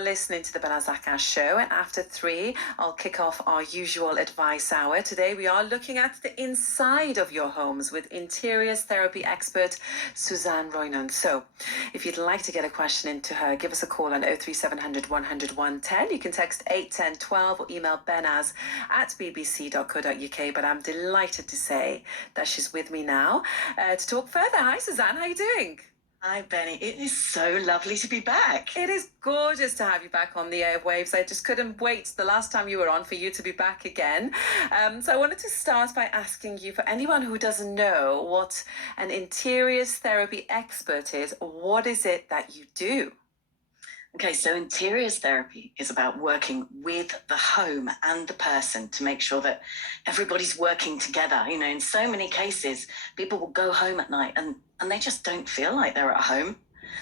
Listening to the Benhaz Akhgar show, and after 3 I'll kick off our usual advice hour. Today we are looking at the inside of your homes with interiors therapy expert Suzanne Roynon. So if you'd like to get a question into her, give us a call on 03700 100 110. You can text 81012 or email benhaz@bbc.co.uk. But I'm delighted to say that she's with me now to talk further. Hi Suzanne, how are you doing? Hi, Benny. It is so lovely to be back. It is gorgeous to have you back on the airwaves. I just couldn't wait the last time you were on for you to be back again. So I wanted to start by asking you, for anyone who doesn't know what an interiors therapy expert is, what is it that you do? Okay, so interiors therapy is about working with the home and the person to make sure that everybody's working together. You know, in so many cases, people will go home at night and they just don't feel like they're at home.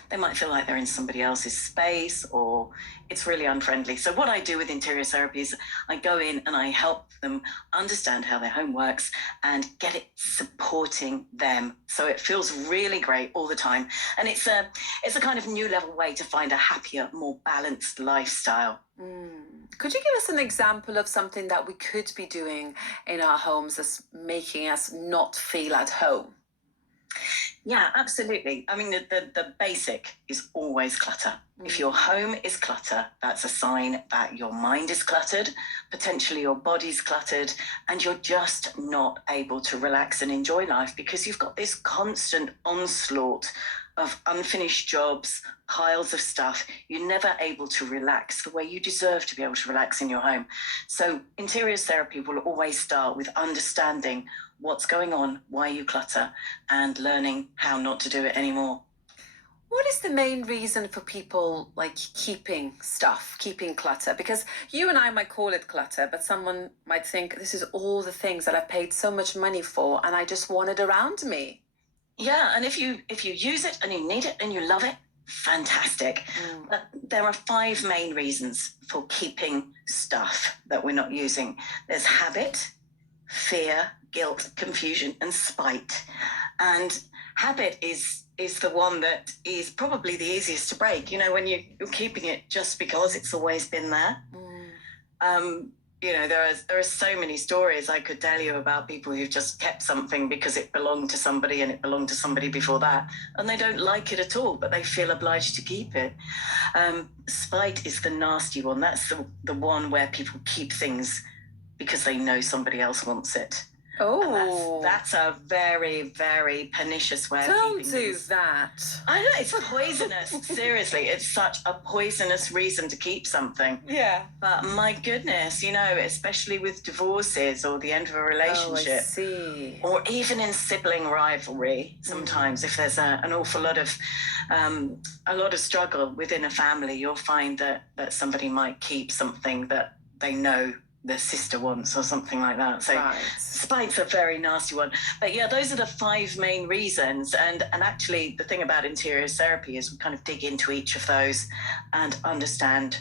They might feel like they're in somebody else's space, or it's really unfriendly. So what I do with interior therapy is I go in and I help them understand how their home works and get it supporting them. So it feels really great all the time. And it's a kind of new level way to find a happier, more balanced lifestyle. Could you give us an example of something that we could be doing in our homes that's making us not feel at home? Yeah, absolutely. I mean, the basic is always clutter. If your home is clutter, that's a sign that your mind is cluttered, potentially your body's cluttered, and you're just not able to relax and enjoy life because you've got this constant onslaught of unfinished jobs, piles of stuff. You're never able to relax the way you deserve to be able to relax in your home. So interiors therapy will always start with understanding what's going on, why you clutter, and learning how not to do it anymore. What is the main reason for people like keeping stuff, keeping clutter? Because you and I might call it clutter, but someone might think this is all the things that I've paid so much money for and I just want it around me. Yeah, and if you use it and you need it and you love it, fantastic. But there are 5 main reasons for keeping stuff that we're not using. There's habit, fear, guilt, confusion, and spite. And habit is the one that is probably the easiest to break. You know, when you're keeping it just because it's always been there. You know, there are so many stories I could tell you about people who've just kept something because it belonged to somebody and it belonged to somebody before that, and they don't like it at all, but they feel obliged to keep it. Spite is the nasty one. That's the one where people keep things because they know somebody else wants it. Oh, that's a very, very pernicious way of don't keeping do things. that. I know, it's poisonous. Seriously, it's such a poisonous reason to keep something. Yeah. But my goodness, you know, especially with divorces or the end of a relationship. Oh, I see. Or even in sibling rivalry, sometimes if there's an awful lot of struggle within a family, you'll find that somebody might keep something that they know the sister wants or something like that. So spite's a very nasty one. But yeah, those are the 5 main reasons. And actually the thing about interiors therapy is we kind of dig into each of those and understand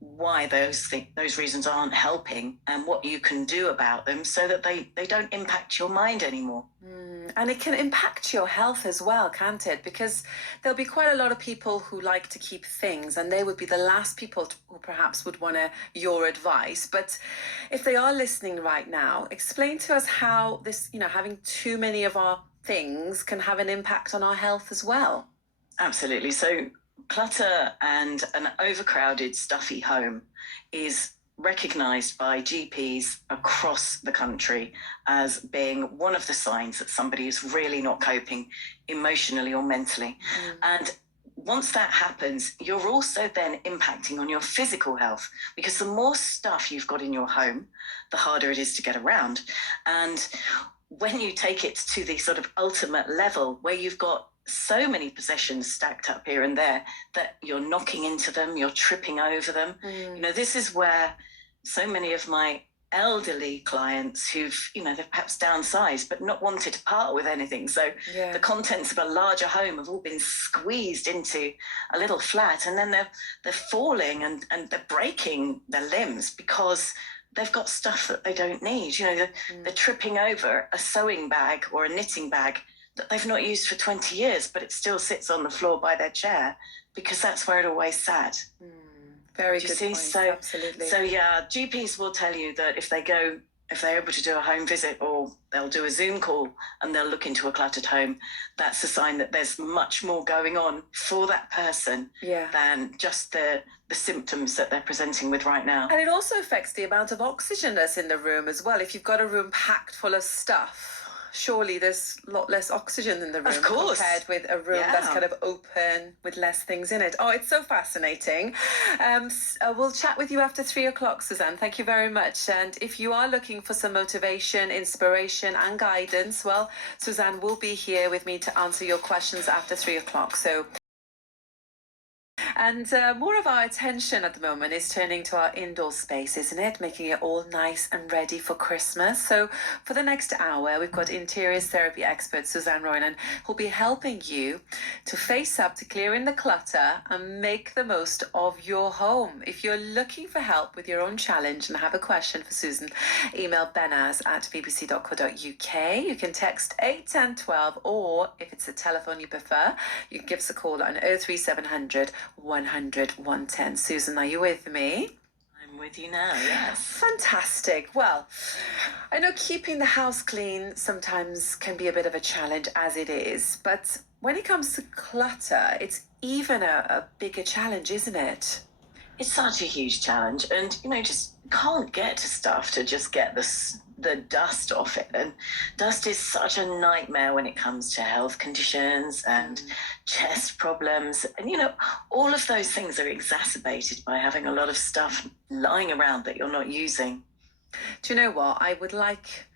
why those reasons aren't helping and what you can do about them so that they don't impact your mind anymore. And it can impact your health as well, can't it? Because there'll be quite a lot of people who like to keep things, and they would be the last people who perhaps would want your advice. But if they are listening right now, explain to us how this, you know, having too many of our things can have an impact on our health as well. Absolutely. So clutter and an overcrowded, stuffy home is recognised by GPs across the country as being one of the signs that somebody is really not coping emotionally or mentally. And once that happens, you're also then impacting on your physical health, because the more stuff you've got in your home, the harder it is to get around. And when you take it to the sort of ultimate level where you've got so many possessions stacked up here and there that you're knocking into them, you're tripping over them. You know, this is where so many of my elderly clients who've, you know, they've perhaps downsized but not wanted to part with anything. So the contents of a larger home have all been squeezed into a little flat, and then they're falling and they're breaking their limbs because they've got stuff that they don't need. You know, they're tripping over a sewing bag or a knitting bag that they've not used for 20 years, but it still sits on the floor by their chair because that's where it always sat. Very Do you good see? point. So, Absolutely. so yeah, GPs will tell you that if they're able to do a home visit or they'll do a Zoom call and they'll look into a cluttered home, that's a sign that there's much more going on for that person Yeah. than just the symptoms that they're presenting with right now. And it also affects the amount of oxygen that's in the room as well. If you've got a room packed full of stuff, surely there's a lot less oxygen in the room Of course. compared with a room that's Yeah. kind of open with less things in it. Oh, it's so fascinating. We'll chat with you after 3 o'clock, Suzanne. Thank you very much. And if you are looking for some motivation, inspiration, and guidance, well, Suzanne will be here with me to answer your questions after 3 o'clock. So. And more of our attention at the moment is turning to our indoor space, isn't it? Making it all nice and ready for Christmas. So for the next hour, we've got interiors therapy expert Suzanne Roynon, who'll be helping you to face up to clearing the clutter and make the most of your home. If you're looking for help with your own challenge and have a question for Susan, email benhaz@bbc.co.uk. You can text 81012, or if it's a telephone you prefer, you can give us a call on 03700 100 110. Susan, are you with me? I'm with you now, yes. Fantastic. Well, I know keeping the house clean sometimes can be a bit of a challenge as it is, but when it comes to clutter, it's even a bigger challenge, isn't it? It's such a huge challenge, and just can't get to stuff to just get the dust off it. And dust is such a nightmare when it comes to health conditions and chest problems. And all of those things are exacerbated by having a lot of stuff lying around that you're not using. Do you know what? I would like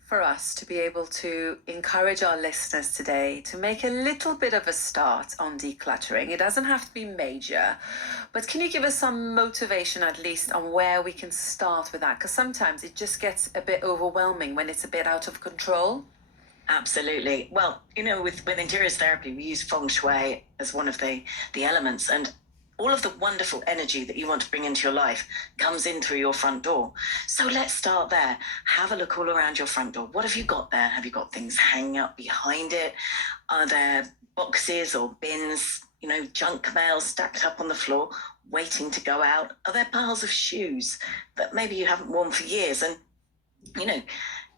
for us to be able to encourage our listeners today to make a little bit of a start on decluttering. It doesn't have to be major, but can you give us some motivation at least on where we can start with that? Because sometimes it just gets a bit overwhelming when it's a bit out of control. Absolutely. Well, with interiors therapy, we use feng shui as one of the elements, and all of the wonderful energy that you want to bring into your life comes in through your front door. So let's start there. Have a look all around your front door. What have you got there? Have you got things hanging up behind it? Are there boxes or bins, junk mail stacked up on the floor, waiting to go out? Are there piles of shoes that maybe you haven't worn for years? And,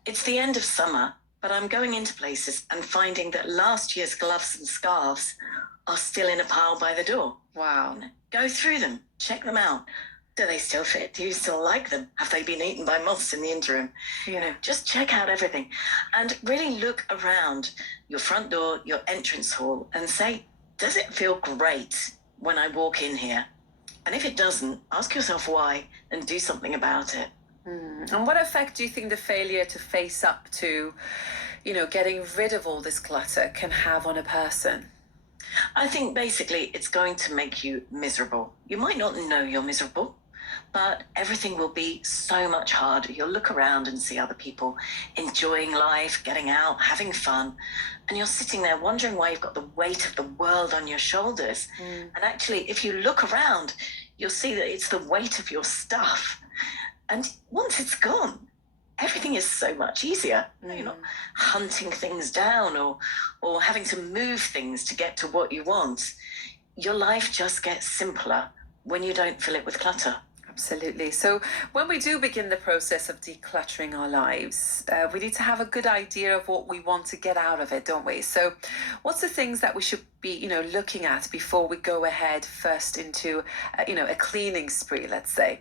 it's the end of summer, but I'm going into places and finding that last year's gloves and scarves are still in a pile by the door. Wow. Go through them, check them out. Do they still fit? Do you still like them? Have they been eaten by moths in the interim? Yeah. Just check out everything and really look around your front door, your entrance hall, and say, does it feel great when I walk in here? And if it doesn't, ask yourself why and do something about it. And what effect do you think the failure to face up to, getting rid of all this clutter can have on a person? I think basically it's going to make you miserable. You might not know you're miserable, but everything will be so much harder. You'll look around and see other people enjoying life, getting out, having fun, and you're sitting there wondering why you've got the weight of the world on your shoulders. And actually, if you look around, you'll see that it's the weight of your stuff. And once it's gone, everything is so much easier. You're not hunting things down or having to move things to get to what you want. Your life just gets simpler when you don't fill it with clutter. Absolutely. So when we do begin the process of decluttering our lives, we need to have a good idea of what we want to get out of it, don't we? So what's the things that we should be, looking at before we go ahead first into, a cleaning spree, let's say?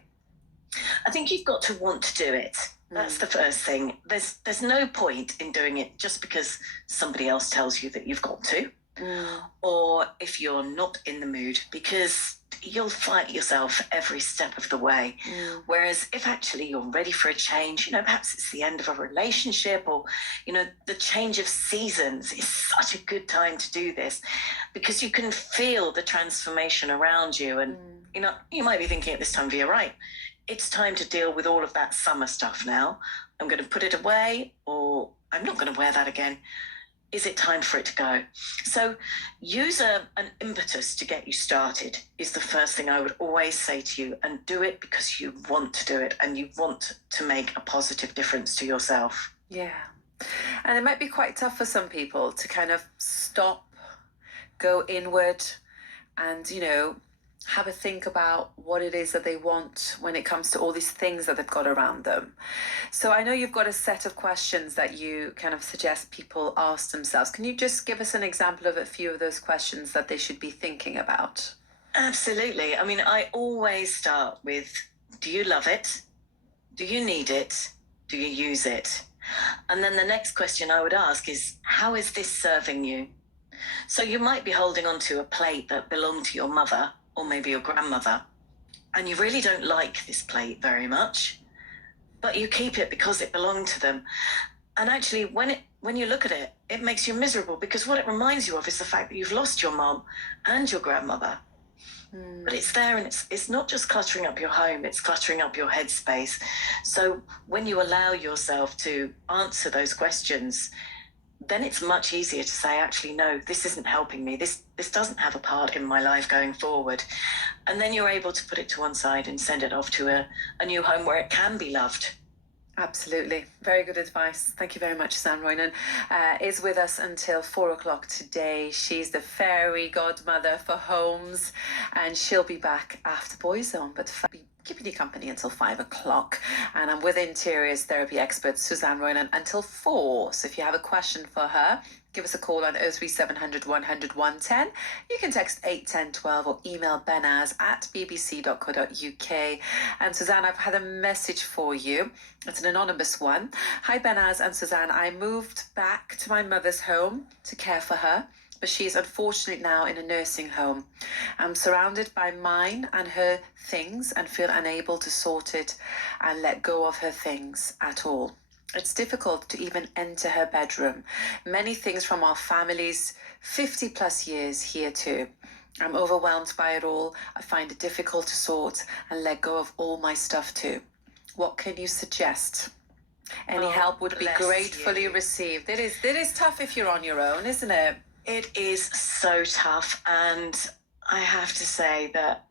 I think you've got to want to do it. That's the first thing. There's no point in doing it just because somebody else tells you that you've got to, or if you're not in the mood, because you'll fight yourself every step of the way. Whereas if actually you're ready for a change, perhaps it's the end of a relationship, or the change of seasons is such a good time to do this, because you can feel the transformation around you. And you might be thinking at this time of year, right, it's time to deal with all of that summer stuff now. I'm going to put it away, or I'm not going to wear that again. Is it time for it to go? So use an impetus to get you started is the first thing I would always say to you, and do it because you want to do it and you want to make a positive difference to yourself. Yeah. And it might be quite tough for some people to kind of stop, go inward, and, have a think about what it is that they want when it comes to all these things that they've got around them. So I know you've got a set of questions that you kind of suggest people ask themselves. Can you just give us an example of a few of those questions that they should be thinking about? Absolutely. I mean, I always start with, do you love it? Do you need it? Do you use it? And then the next question I would ask is, how is this serving you? So you might be holding onto a plate that belonged to your mother or maybe your grandmother, and you really don't like this plate very much, but you keep it because it belonged to them. And actually, when you look at it, it makes you miserable because what it reminds you of is the fact that you've lost your mom and your grandmother. But it's there, and it's not just cluttering up your home, it's cluttering up your headspace. So when you allow yourself to answer those questions, then it's much easier to say, actually, no, this isn't helping me. This doesn't have a part in my life going forward. And then you're able to put it to one side and send it off to a new home where it can be loved. Absolutely. Very good advice. Thank you very much, Suzanne Roynon. Is with us until 4 o'clock today. She's the fairy godmother for homes, and she'll be back after Boyzone, but be keeping you company until 5 o'clock. And I'm with interiors therapy expert Suzanne Roynon until 4. So if you have a question for her, give us a call on 03700 100 110. You can text 81012 or email benhaz@bbc.co.uk. And Suzanne, I've had a message for you. It's an anonymous one. Hi, Benhaz and Suzanne. I moved back to my mother's home to care for her, but she is unfortunately now in a nursing home. I'm surrounded by mine and her things and feel unable to sort it and let go of her things at all. It's difficult to even enter her bedroom. Many things from our family's 50 plus years here too. I'm overwhelmed by it all. I find it difficult to sort and let go of all my stuff too. What can you suggest? Any help would be gratefully received. It is tough if you're on your own, isn't it? It is so tough. And I have to say that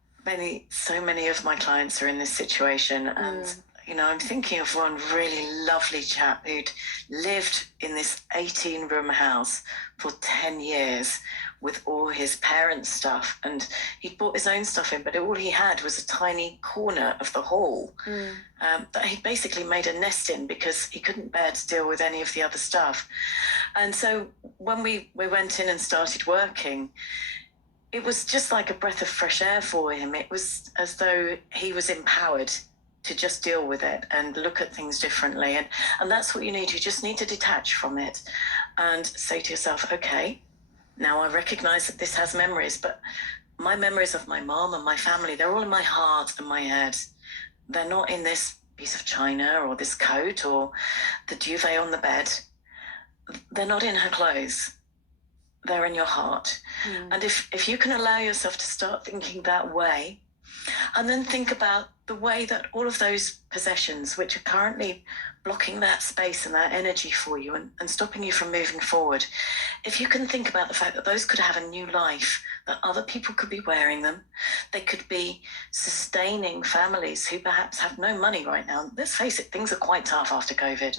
so many of my clients are in this situation. And I'm thinking of one really lovely chap who'd lived in this 18-room house for 10 years with all his parents' stuff. And he'd brought his own stuff in, but all he had was a tiny corner of the hall that he basically made a nest in because he couldn't bear to deal with any of the other stuff. And so when we went in and started working, it was just like a breath of fresh air for him. It was as though he was empowered to just deal with it and look at things differently. And that's what you need. You just need to detach from it and say to yourself, okay, now I recognize that this has memories, but my memories of my mom and my family, they're all in my heart and my head. They're not in this piece of china or this coat or the duvet on the bed. They're not in her clothes. They're in your heart. And if you can allow yourself to start thinking that way, and then think about the way that all of those possessions, which are currently blocking that space and that energy for you and stopping you from moving forward, if you can think about the fact that those could have a new life, that other people could be wearing them, they could be sustaining families who perhaps have no money right now. Let's face it, things are quite tough after COVID.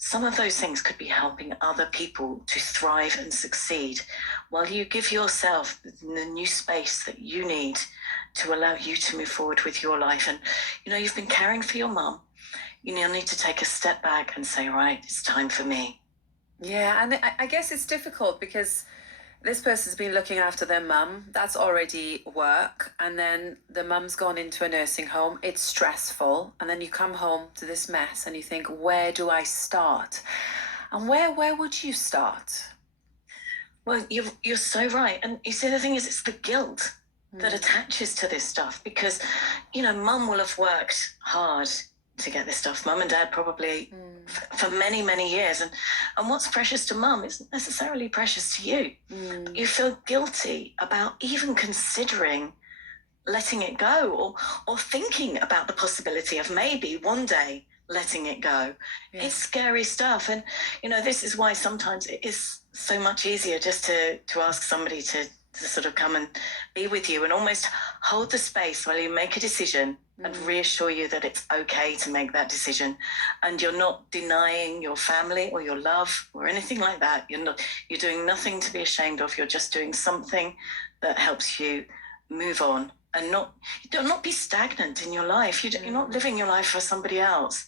Some of those things could be helping other people to thrive and succeed while you give yourself the new space that you need to allow you to move forward with your life. And, you've been caring for your mum. You now need to take a step back and say, right, it's time for me. Yeah, and I guess it's difficult because this person's been looking after their mum. That's already work. And then the mum's gone into a nursing home. It's stressful. And then you come home to this mess and you think, where do I start? And where would you start? Well, you're so right. And you see, the thing is, it's the guilt that attaches to this stuff because, mum will have worked hard to get this stuff. Mum and dad probably for many, many years. And what's precious to mum isn't necessarily precious to you. You feel guilty about even considering letting it go or thinking about the possibility of maybe one day letting it go. Yeah. It's scary stuff. And, this is why sometimes it is so much easier just to ask somebody to sort of come and be with you and almost hold the space while you make a decision and reassure you that it's okay to make that decision. And you're not denying your family or your love or anything like that. You're doing nothing to be ashamed of. You're just doing something that helps you move on and not be stagnant in your life. You're not living your life for somebody else.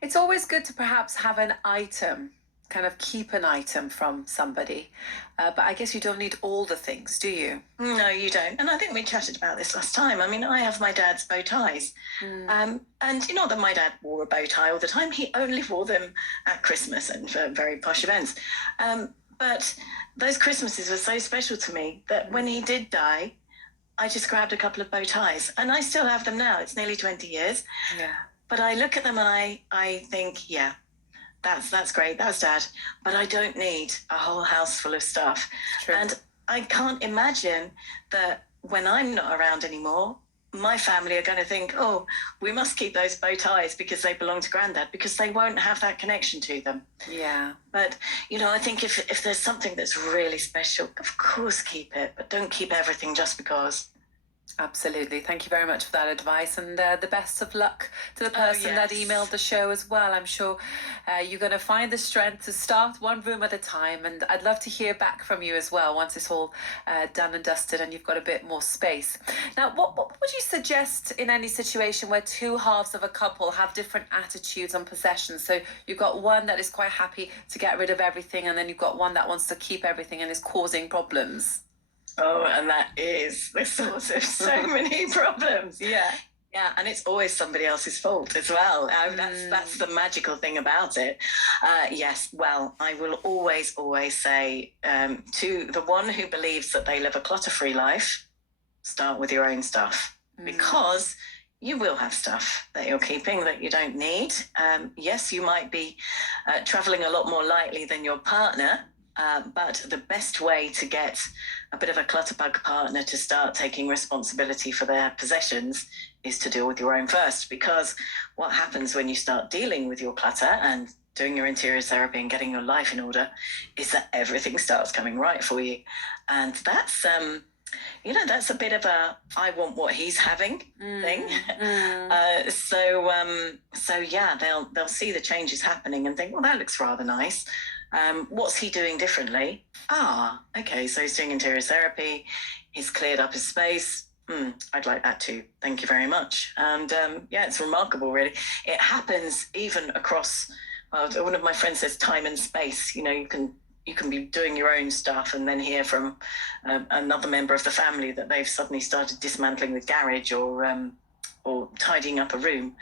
It's always good to perhaps have an item, kind of keep an item from somebody. But I guess you don't need all the things, do you? No, you don't. And I think we chatted about this last time. I mean, I have my dad's bow ties. And not that my dad wore a bow tie all the time. He only wore them at Christmas and for very posh events. But those Christmases were so special to me that when he did die, I just grabbed a couple of bow ties. And I still have them now. It's nearly 20 years. Yeah. But I look at them and I think, yeah, that's great. That's Dad. But I don't need a whole house full of stuff. True. And I can't imagine that when I'm not around anymore, my family are going to think, oh, we must keep those bow ties because they belong to Granddad, because they won't have that connection to them. Yeah. But, I think if there's something that's really special, of course keep it, but don't keep everything just because. Absolutely. Thank you very much for that advice, and the best of luck to the person that emailed the show as well. I'm sure you're going to find the strength to start one room at a time, and I'd love to hear back from you as well once it's all done and dusted and you've got a bit more space. Now, what would you suggest in any situation where two halves of a couple have different attitudes on possessions? So you've got one that is quite happy to get rid of everything, and then you've got one that wants to keep everything and is causing problems. Oh, and that is the source of so many problems. Yeah. Yeah, and it's always somebody else's fault as well. That's the magical thing about it. Yes, well, I will always say to the one who believes that they live a clutter-free life, start with your own stuff, because you will have stuff that you're keeping that you don't need. Yes, you might be traveling a lot more lightly than your partner, but the best way to get a bit of a clutterbug partner to start taking responsibility for their possessions is to deal with your own first. Because what happens when you start dealing with your clutter and doing your interior therapy and getting your life in order is that everything starts coming right for you. And that's that's a bit of a I want what he's having thing. So yeah, they'll see the changes happening and think, well, that looks rather nice. What's he doing differently? Okay, so he's doing interior therapy. He's cleared up his space. I'd like that too. Thank you very much. And it's remarkable, really. It happens even across. One of my friends says time and space. You can be doing your own stuff and then hear from another member of the family that they've suddenly started dismantling the garage or tidying up a room.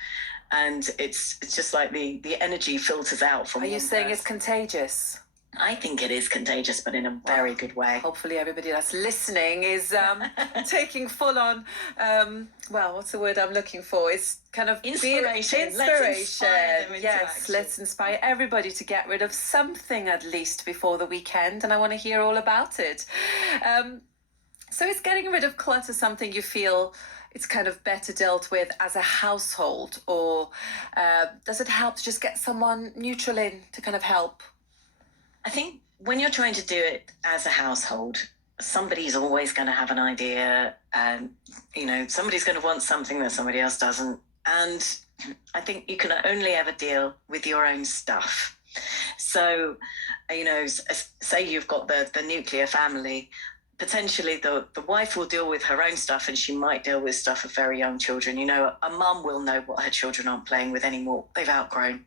And it's just like the energy filters out from. Are you saying it's contagious? I think it is contagious, but in a very good way. Hopefully everybody that's listening is taking full on, what's the word I'm looking for? It's kind of inspiration. Let's inspire everybody to get rid of something at least before the weekend, and I want to hear all about it. So is getting rid of clutter something you feel it's kind of better dealt with as a household, or does it help to just get someone neutral in to kind of help? I think when you're trying to do it as a household, somebody's always going to have an idea, and somebody's going to want something that somebody else doesn't. And I think you can only ever deal with your own stuff. So, say you've got the nuclear family. Potentially the wife will deal with her own stuff, and she might deal with stuff of very young children. A mum will know what her children aren't playing with anymore. They've outgrown.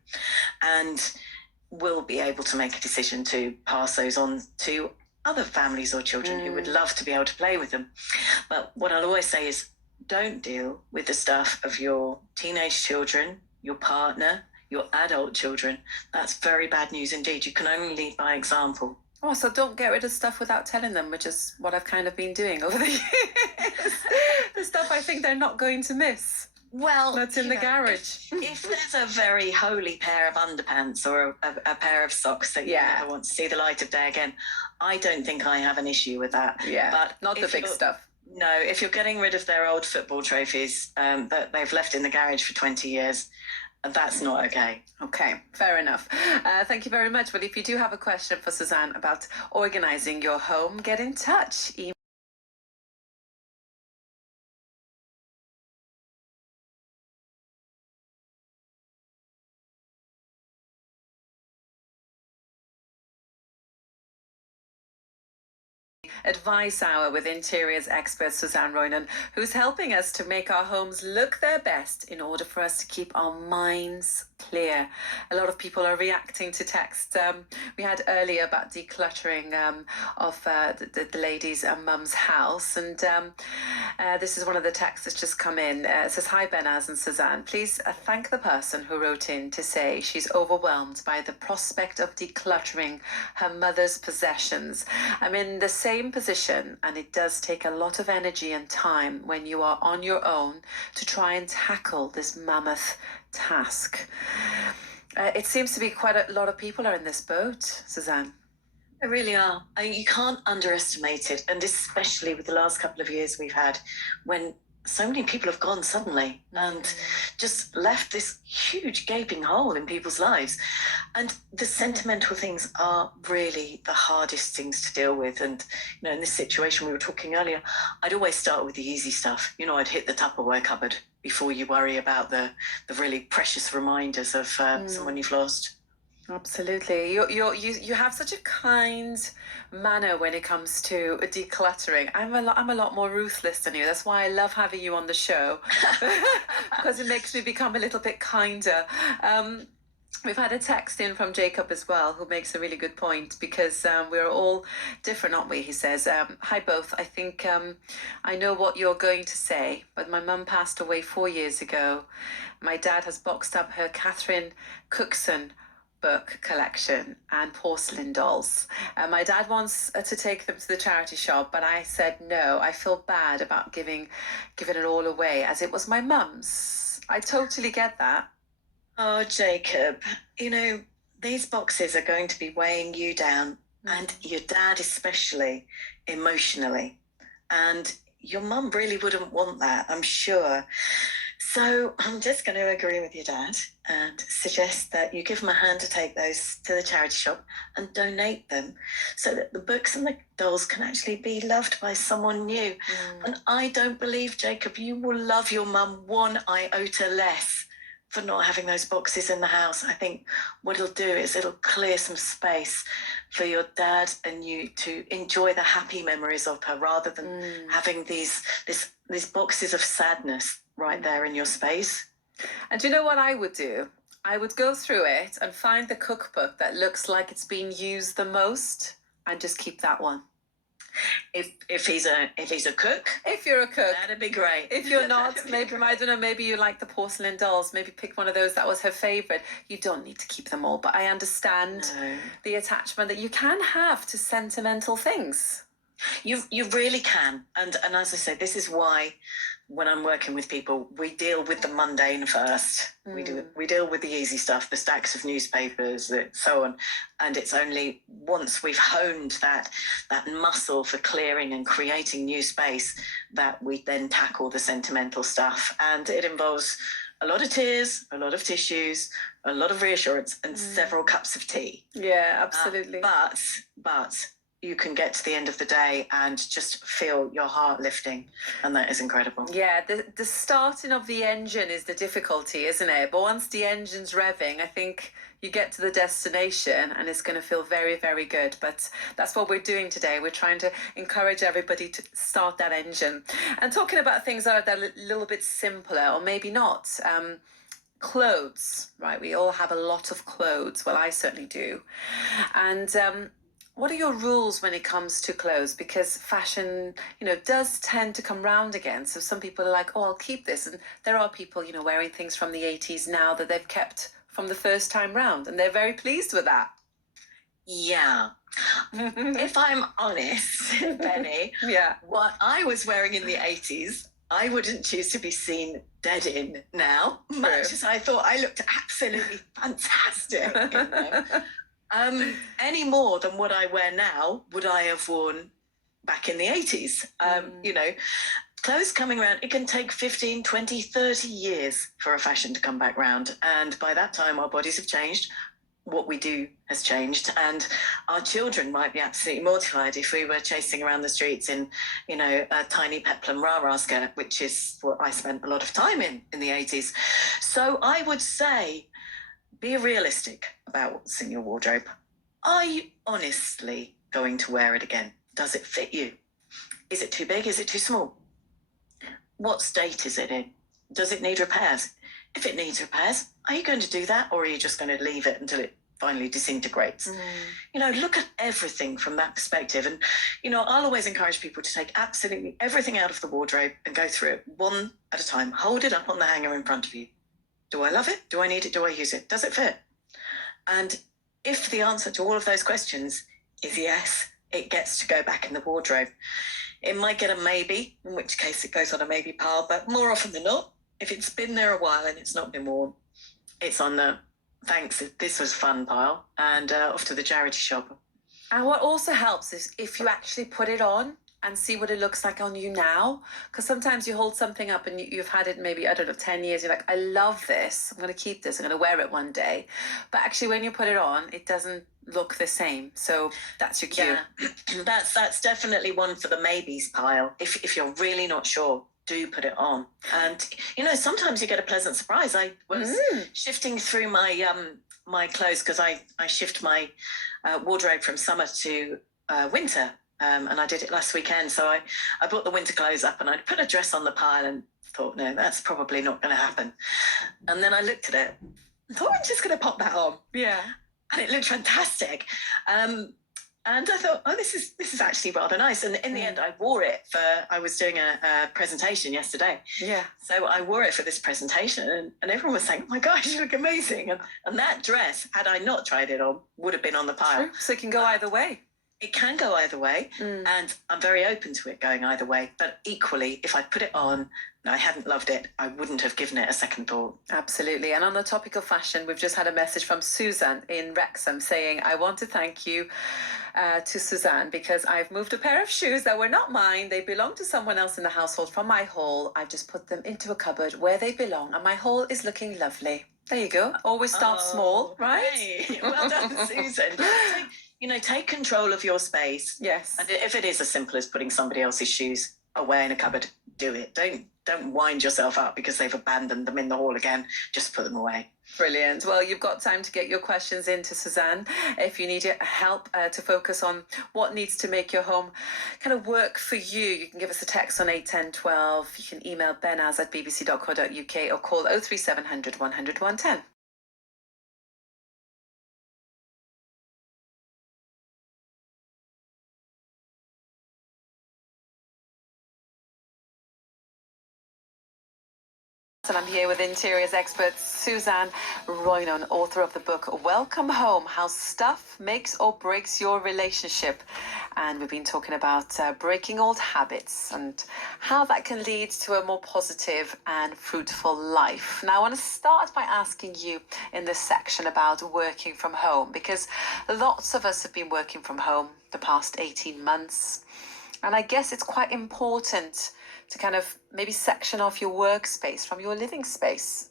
And will be able to make a decision to pass those on to other families or children who would love to be able to play with them. But what I'll always say is don't deal with the stuff of your teenage children, your partner, your adult children. That's very bad news indeed. You can only lead by example. Oh, so don't get rid of stuff without telling them, which is what I've kind of been doing over the years. The stuff I think they're not going to miss. Well, that's in the garage. If there's a very holy pair of underpants or a pair of socks that you never want to see the light of day again, I don't think I have an issue with that. Yeah, but not the big stuff. No, if you're getting rid of their old football trophies that they've left in the garage for 20 years, that's not okay. Okay, fair enough. Thank you very much. Well, if you do have a question for Suzanne about organising your home, get in touch. advice hour with interiors expert Suzanne Roynon, who's helping us to make our homes look their best in order for us to keep our minds clear. A lot of people are reacting to texts we had earlier about decluttering of the lady's mum's house, and this is one of the texts that's just come in. It says, "Hi Benhaz and Suzanne, please thank the person who wrote in to say she's overwhelmed by the prospect of decluttering her mother's possessions. I'm in the same position, and it does take a lot of energy and time when you are on your own to try and tackle this mammoth task." It seems to be quite a lot of people are in this boat, Suzanne. They really are. You can't underestimate it, and especially with the last couple of years we've had, when so many people have gone suddenly and just left this huge gaping hole in people's lives. And the sentimental things are really the hardest things to deal with. And, in this situation we were talking earlier, I'd always start with the easy stuff. I'd hit the Tupperware cupboard before you worry about the really precious reminders of someone you've lost. Absolutely. You have such a kind manner when it comes to decluttering. I'm a lot more ruthless than you. That's why I love having you on the show, because it makes me become a little bit kinder. We've had a text in from Jacob as well, who makes a really good point, because we're all different, aren't we? He says, "Hi both. I think I know what you're going to say, but my mum passed away 4 years ago. My dad has boxed up her Catherine Cookson book collection and porcelain dolls. My dad wants to take them to the charity shop, but I said no. I feel bad about giving it all away, as it was my mum's." I totally get that. Oh, Jacob, these boxes are going to be weighing you down, and your dad especially, emotionally. And your mum really wouldn't want that, I'm sure. So I'm just going to agree with your dad and suggest that you give him a hand to take those to the charity shop and donate them, so that the books and the dolls can actually be loved by someone new. And I don't believe, Jacob, you will love your mum one iota less for not having those boxes in the house. I think what it'll do is it'll clear some space for your dad and you to enjoy the happy memories of her, rather than having these boxes of sadness right there in your space. And do you know what I would do? I would go through it and find the cookbook that looks like it's been used the most, and just keep that one. If he's a cook, If you're a cook, that'd be great. If you're not, maybe I don't know. Maybe you like the porcelain dolls. Maybe pick one of those that was her favorite. You don't need to keep them all, but I understand the attachment that you can have to sentimental things. You really can, and as I say, this is why when I'm working with people, we deal with the mundane first. We deal with the easy stuff, the stacks of newspapers, so on, and it's only once we've honed that muscle for clearing and creating new space that we then tackle the sentimental stuff, and it involves a lot of tears, a lot of tissues, a lot of reassurance, and several cups of tea. Yeah, absolutely. But you can get to the end of the day and just feel your heart lifting, and that is incredible. Yeah, the starting of the engine is the difficulty, isn't it? But once the engine's revving, I think you get to the destination and it's going to feel very, very good. But that's what we're doing today. We're trying to encourage everybody to start that engine. And talking about things that are a little bit simpler, or maybe not. Clothes, right? We all have a lot of clothes. Well, I certainly do. And what are your rules when it comes to clothes? Because fashion, does tend to come round again. So some people are like, oh, I'll keep this. And there are people, wearing things from the 80s now that they've kept from the first time round. And they're very pleased with that. Yeah. If I'm honest, Benny, what I was wearing in the 80s, I wouldn't choose to be seen dead in now, much as I thought I looked absolutely fantastic in them. Any more than what I wear now would I have worn back in the 80s. Clothes coming around, it can take 15, 20, 30 years for a fashion to come back round. And by that time, our bodies have changed. What we do has changed, and our children might be absolutely mortified if we were chasing around the streets in, a tiny peplum rah-rah skirt, which is what I spent a lot of time in the 80s. So I would say, be realistic about what's in your wardrobe. Are you honestly going to wear it again? Does it fit you? Is it too big? Is it too small? What state is it in? Does it need repairs? If it needs repairs, are you going to do that, or are you just going to leave it until it finally disintegrates? Look at everything from that perspective. And, I'll always encourage people to take absolutely everything out of the wardrobe and go through it one at a time. Hold it up on the hanger in front of you. Do I love it? Do I need it? Do I use it? Does it fit? And if the answer to all of those questions is yes, it gets to go back in the wardrobe. It might get a maybe, in which case it goes on a maybe pile, but more often than not, if it's been there a while and it's not been worn, it's on the thanks, this was fun pile, and off to the charity shop. And what also helps is if you actually put it on and see what it looks like on you now. Because sometimes you hold something up and you've had it maybe, I don't know, 10 years. You're like, I love this. I'm going to keep this. I'm going to wear it one day. But actually, when you put it on, it doesn't look the same. So that's your cue. Yeah, that's definitely one for the maybes pile. If you're really not sure, do put it on. And, sometimes you get a pleasant surprise. I was shifting through my clothes because I shift my wardrobe from summer to winter. And I did it last weekend. So I brought the winter clothes up and I put a dress on the pile and thought, no, that's probably not going to happen. And then I looked at it and thought, I'm just going to pop that on. Yeah. And it looked fantastic. And I thought, oh, this is actually rather nice. And in the end, I wore it I was doing a presentation yesterday. Yeah. So I wore it for this presentation and everyone was saying, oh my gosh, you look amazing. And that dress, had I not tried it on, would have been on the pile. True. So it can go either way. It can go either way, and I'm very open to it going either way. But equally, if I put it on and I hadn't loved it, I wouldn't have given it a second thought. Absolutely. And on the topic of fashion, we've just had a message from Suzanne in Wrexham saying, I want to thank you to Suzanne because I've moved a pair of shoes that were not mine. They belong to someone else in the household from my haul. I've just put them into a cupboard where they belong, and my haul is looking lovely. There you go. Always start small, right? Hey. Well done, Susan. Take control of your space. Yes. And if it is as simple as putting somebody else's shoes away in a cupboard, do it. Don't wind yourself up because they've abandoned them in the hall again. Just put them away. Brilliant. Well, you've got time to get your questions into Suzanne. If you need help to focus on what needs to make your home kind of work for you, you can give us a text on 81012. You can email benhaz@bbc.co.uk or call 03700 100 110. And I'm here with interiors expert Suzanne Roynon, author of the book Welcome Home, How Stuff Makes or Breaks Your Relationship. And we've been talking about breaking old habits and how that can lead to a more positive and fruitful life. Now, I want to start by asking you in this section about working from home, because lots of us have been working from home the past 18 months. And I guess it's quite important to kind of maybe section off your workspace from your living space.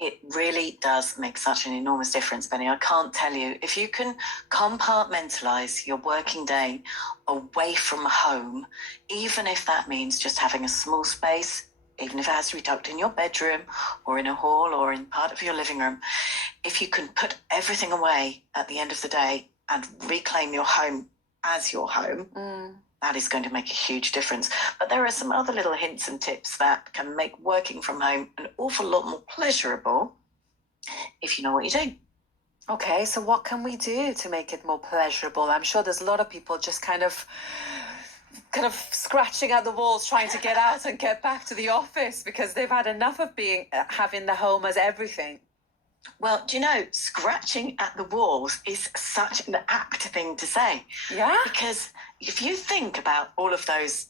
It really does make such an enormous difference, Benny. I can't tell you. If you can compartmentalise your working day away from home, even if that means just having a small space, even if it has to be tucked in your bedroom or in a hall or in part of your living room, if you can put everything away at the end of the day and reclaim your home as your home, that is going to make a huge difference. But there are some other little hints and tips that can make working from home an awful lot more pleasurable if you know what you're doing. Okay, so what can we do to make it more pleasurable? I'm sure there's a lot of people just kind of scratching at the walls trying to get out and get back to the office because they've had enough of having the home as everything. Well, do you know, scratching at the walls is such an apt thing to say. Yeah. Because if you think about all of those,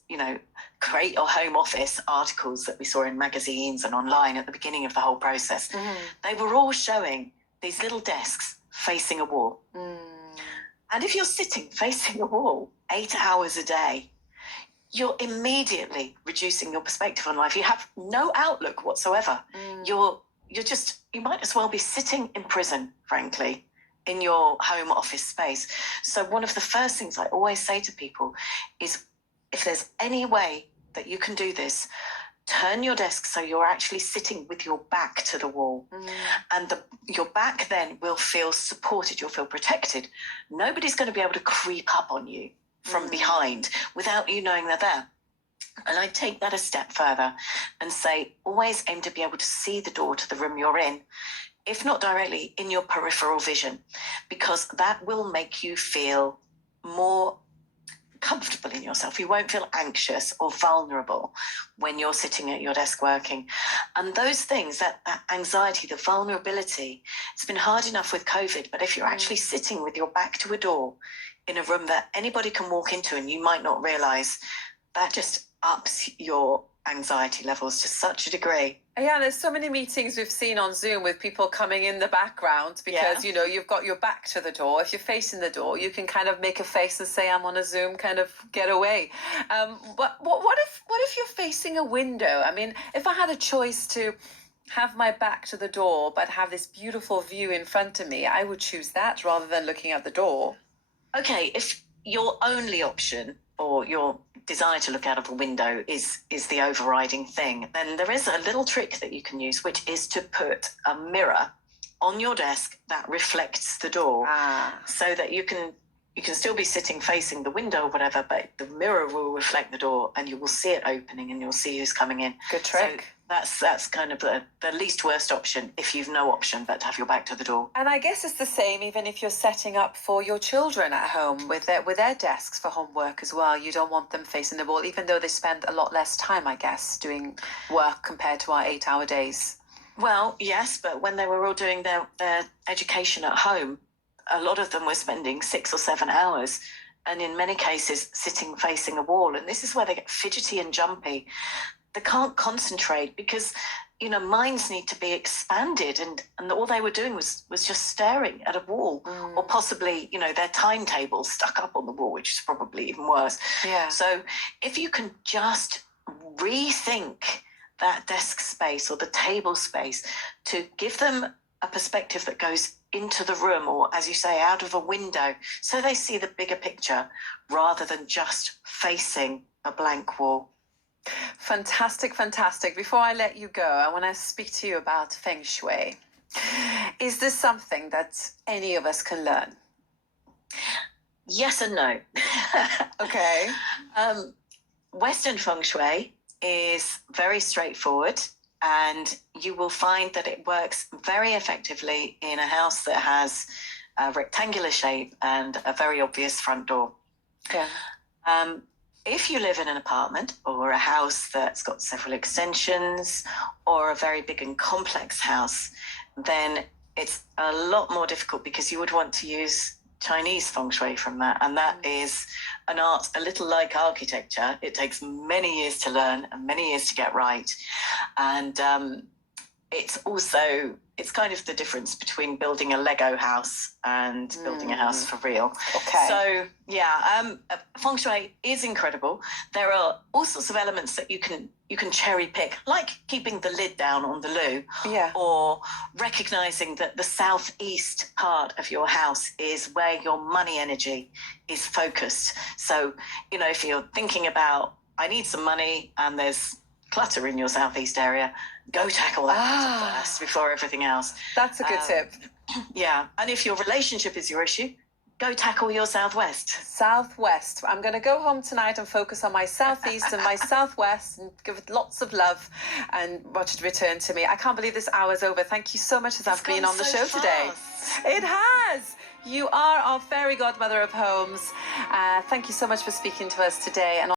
create your home office articles that we saw in magazines and online at the beginning of the whole process, they were all showing these little desks facing a wall. And if you're sitting facing a wall 8 hours a day, you're immediately reducing your perspective on life. You have no outlook whatsoever. You might as well be sitting in prison, frankly, in your home office space. So one of the first things I always say to people is, if there's any way that you can do this, turn your desk so you're actually sitting with your back to the wall. And your back then will feel supported, you'll feel protected. Nobody's going to be able to creep up on you from behind without you knowing they're there. And I take that a step further and say, always aim to be able to see the door to the room you're in, if not directly, in your peripheral vision, because that will make you feel more comfortable in yourself. You won't feel anxious or vulnerable when you're sitting at your desk working. And those things, that anxiety, the vulnerability, it's been hard enough with COVID, but if you're actually sitting with your back to a door in a room that anybody can walk into and you might not realize, that just ups your anxiety levels to such a degree. Yeah, there's so many meetings we've seen on Zoom with people coming in the background because, you know, you've got your back to the door. If you're facing the door, you can kind of make a face and say, I'm on a Zoom, kind of get away. But what if you're facing a window? I mean, if I had a choice to have my back to the door but have this beautiful view in front of me, I would choose that rather than looking at the door. Okay, if your only option or your desire to look out of a window is the overriding thing, then there is a little trick that you can use, which is to put a mirror on your desk that reflects the door, so that you can still be sitting facing the window or whatever, but the mirror will reflect the door and you will see it opening and you'll see who's coming in. Good trick. So that's kind of the least worst option if you've no option but to have your back to the door. And I guess it's the same even if you're setting up for your children at home with their desks for homework as well. You don't want them facing the wall, even though they spend a lot less time, I guess, doing work compared to our 8-hour days. Well, yes, but when they were all doing their education at home, a lot of them were spending 6 or 7 hours, and in many cases sitting facing a wall. And this is where they get fidgety and jumpy. They can't concentrate because, you know, minds need to be expanded, and all they were doing was just staring at a wall, or possibly, you know, their timetable stuck up on the wall, which is probably even worse. Yeah. So if you can just rethink that desk space or the table space to give them a perspective that goes into the room, or as you say, out of a window, so they see the bigger picture rather than just facing a blank wall. Fantastic, fantastic. Before I let you go, I want to speak to you about feng shui. Is this something that any of us can learn? Yes and no. Okay. Western feng shui is very straightforward, and you will find that it works very effectively in a house that has a rectangular shape and a very obvious front door. Yeah. If you live in an apartment or a house that's got several extensions, or a very big and complex house, then it's a lot more difficult because you would want to use Chinese feng shui from that. And that is an art a little like architecture. It takes many years to learn and many years to get right. And it's kind of the difference between building a Lego house and building a house for real. Okay. So yeah, feng shui is incredible. There are all sorts of elements that you can cherry pick, like keeping the lid down on the loo, or recognizing that the southeast part of your house is where your money energy is focused. So, you know, if you're thinking about, I need some money, and there's clutter in your southeast area, go tackle that first before everything else. That's a good tip. Yeah. And if your relationship is your issue, go tackle your southwest. Southwest. I'm going to go home tonight and focus on my southeast and my southwest and give it lots of love and watch it return to me. I can't believe this hour's over. Thank you so much as I've been on the show today. It has. You are our fairy godmother of homes. Thank you so much for speaking to us today. And